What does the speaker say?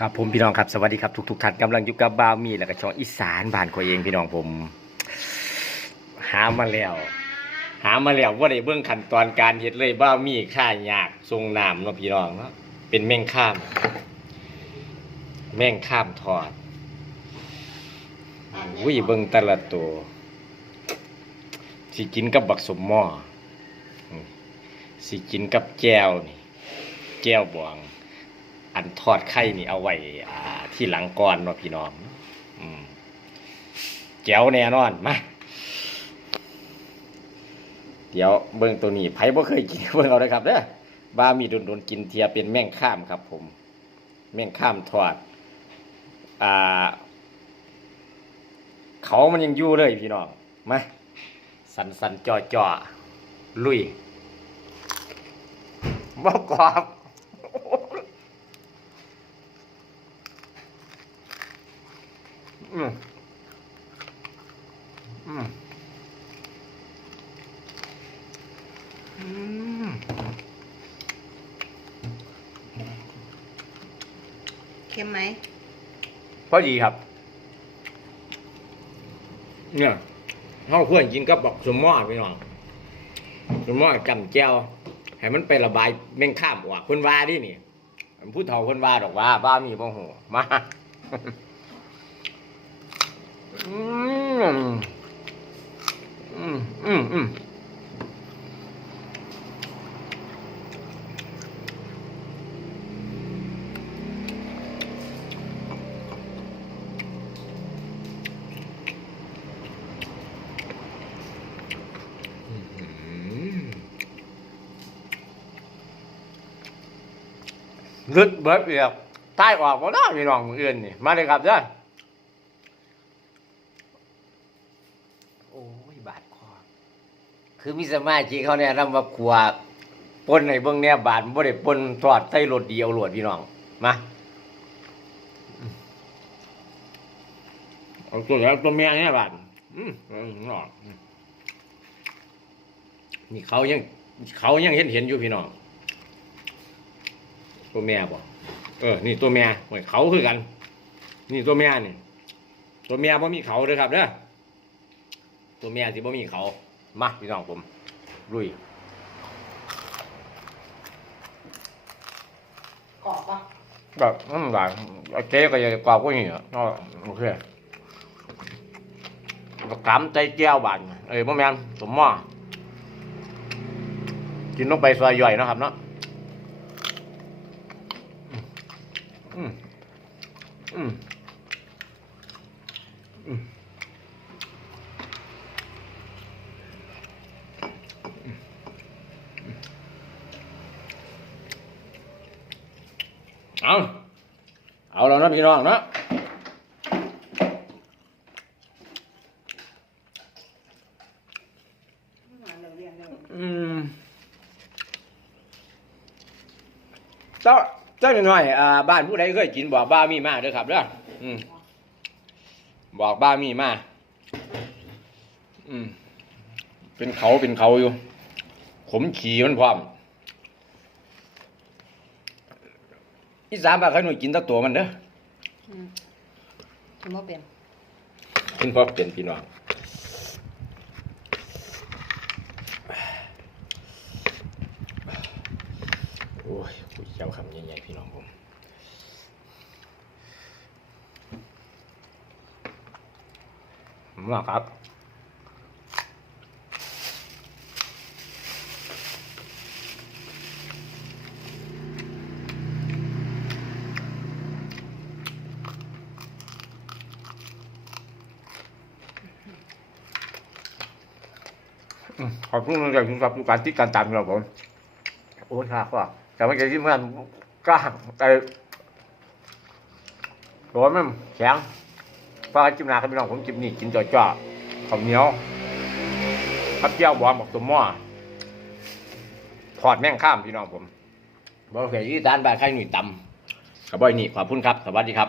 ครับผมพี่น้องครับสวัสดีครับทุกทุกๆท่านกำลังอยู่กับบาวมีแล้วก็ช่องอีสานบ้านขอยเองพี่น้องผม หามาแล้ว หามาแล้วว่าได้เบื้องขั้นตอนการเฮ็ดเลยบ่าวมีค่ายากทรงน้ำเนาะพี่น้องเนาะเป็นแม่งข้าม แม่งข้ามทอดอุ้ยเบิ่งแต่ละตัวสิกินกับบักสมหม้อมสิกินกับแก้วนี่แก้วบวง อันทอดไข่นี่เอาไว้ที่หลังก่อนเนาะพี่น้องแจ๋วแน่นอนมาเดี๋ยวเบิ่งตัวนี้ไผบ่เคยกินเบิ่งเอาเลยครับเด้อบามีโดนๆกินเทียเป็นแม่งข้ามครับ ผม แม่งข้ามทอดอ่าเขามันยังอยู่เลยพี่น้องมาสันสันจ่อจ่อลุยบ่กรอบ อืมอืมอืมเค็มไหมพอดีครับ เนี่ยเขาควรกินกับบอกสมมอพี่น้องสมมอจำแจ้วให้มันไประบายแม่งข้ามออกคนว่าดินี่ผู้เฒ่าคนว่าดอกว่าบ้ามีบ่หัวมา อืมอืมอืมอืมลึกเบิดเรียบใต้ออกบ่ได้พี่น้องมืออื่นนี่ มาเลยครับเด้อโอ้ย บาดคอ คือมีสมาชิกเขาเนี่ยนำว่าขวาปนในเบื้องเนี่ยบาดบ่ได้ปนทอดใส่รถเดียวหลดพี่น้อง มาเอาตัวแล้วตัวเมียเนี่ยบาดอืมอืมอนี่เขายังเขายังเห็นเห็นอยู่พี่น้อง ตัวแม่บ่เออ นี่ตัวแม่เหมือนเขาคือกัน นี่ตัวแม่นี่ ตัวแม่บ่มีเขาเด้อครับเด้อ ตัวแม่สิบ่มีเขามาพี่น้องผมลุยกรอบปะก็อืมหลายเจ๊ก็จะกรอบกว่านี้อะอ๋อโอเคก็กำใจแก้วบาดเอ้ยบ่แม่นสมหม้อกินลงไปซอยย่อยเนาะครับเนาะอืมอืม เอาเอาแล้วนะพี่น้องเนาะอืมเจ้าเจ้าหน่อยอ่าบ้านผู้ใดเคยกินบอกบ้ามีมาเด้อครับเด้ออืมบอกบ้ามีมาอืมเป็นเขาเป็นเขาอยู่ ขมขี่มันพร้อม อีสานบ้านเขาหน่วยกินแตั้ตัวมันเด้อคุณว่าเป็นกินพอเป็นพี่น้องโอ้ยคุยเจ้าคำใหญ่ๆพี่น้องผมมากครับ ขอบคุณอย่างคุณครับทุกการที่การตามเราผมโอ้ยค่ะก็แต่ไม่ใช่ที่เมื่อนกล้าไอ้ร้อนมันแข็งปลาจิ้มนาครับพี่น้องผมจิ้มนี่กินจ่อๆข้าวเหนียวข้าวเจียวบอมบอกตัวหม้อทอดแม่งข้ามพี่น้องผมบอกเสียอีสานบานไข่หนุ่ยตำกระบอยนี่ขอบคุณครับ สวัสดีครับ